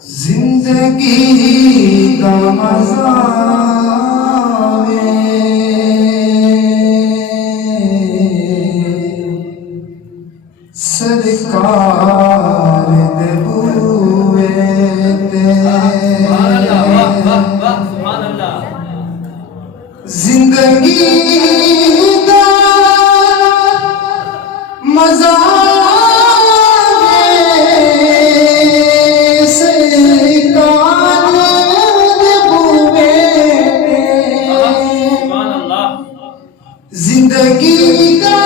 जिंदगी का मजा सरकार दे बुए ते जिंदगी का मजा जिंदगी का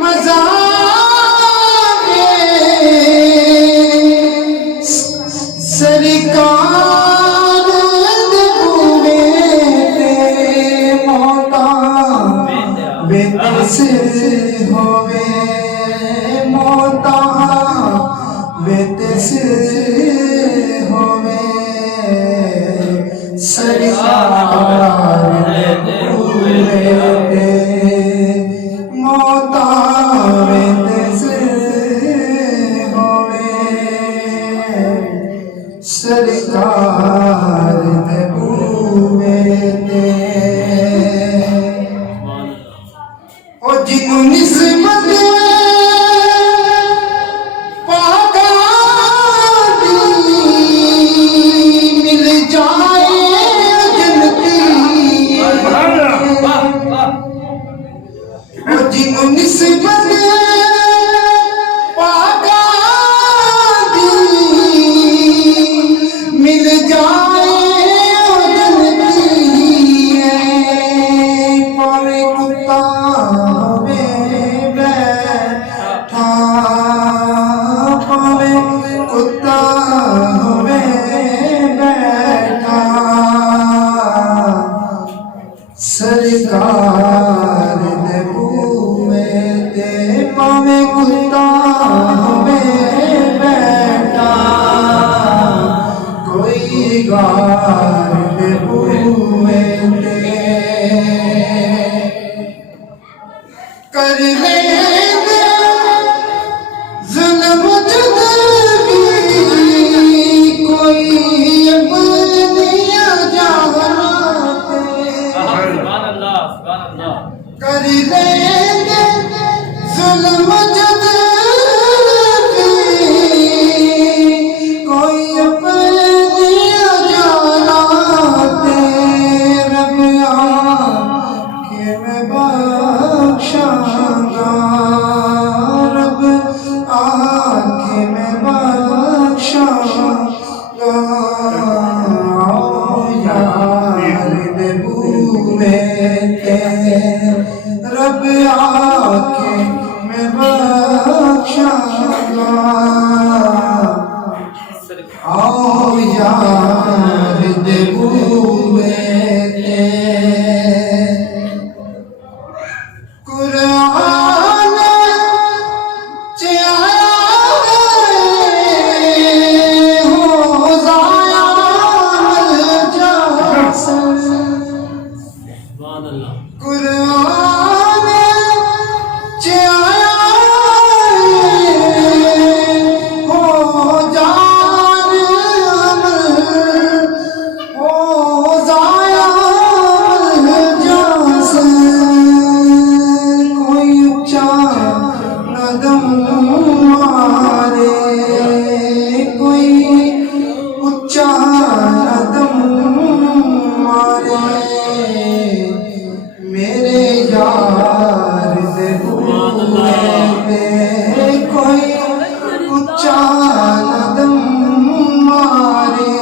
मजा सरकार बुए मौता बेटे से होवे मौता बेटे से होवे सरकार मौता बेटे से होवे सरकार दे बुए ते ओ जिन्हों निस्बत पागा दी मिल जाए जन्नती ओ जिन्हों निस्बत पागा दी मिल जाए जन्नती पावे कुत्ता होवे बैठा पावे कुत्ता होवे बैठा सरकार दे बुए ते पावे कुत्ता होवे बैठा कोई गार दे बुए ते कर ले जुल्म जुदगी कोई अपनी जाते कर लेंगे जुल्म जुदगी कोई अपनी जाते रब आके मैं बख्शांगा रब आके मैं बख्शांगा यार दे बुए ते रब आके मैं बख्शांगा आओ यार दे बुए ते कुरान च आया हो ज़ाया मल जासन कुरान च आया हो जान हो ज़ाया मल जासन कोई ऊंचा नदम मारे कोई ऊंचा नदम मारे मेरे यार दे बुए ते कोई ऊंचा नदम मारे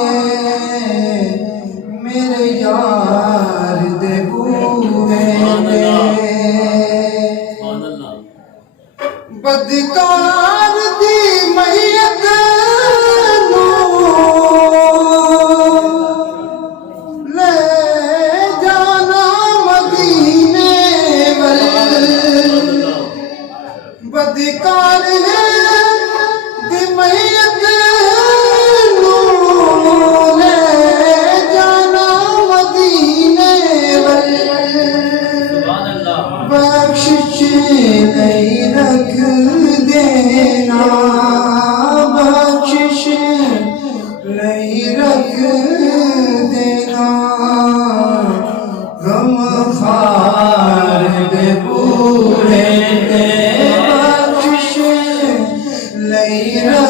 मेरे यार दे बुए ते बदकार दी मैयत ले जाना मदीने वल बदकार दी मैयत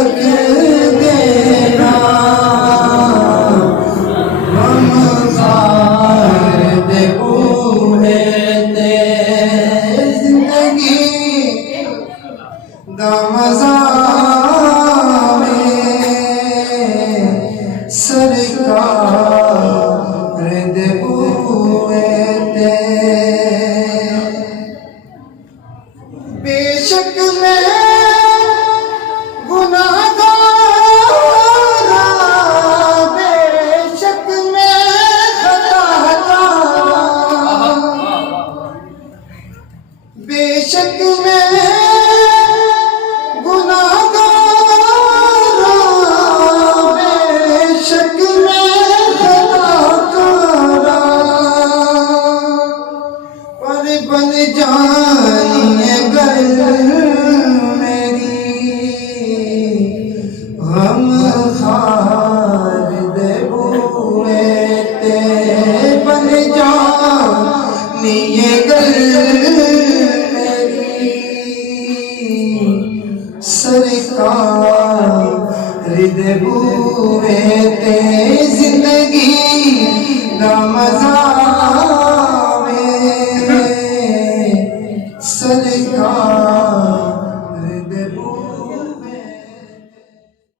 रख देना गमज़ार दे बूहे ते जिंदगी दा मज़ा सरकार दे बूहे ते बेशक मैं गुनाहगार बेशक मैं खताकार बेशक मैं गुनाहगार बेशक मैं खताकार पर बन जानिए गर मेरी हम खार दे बूहे ते बन जानिए गर मेरी सरकार दे बूहे ते जिंदगी दा मज़ा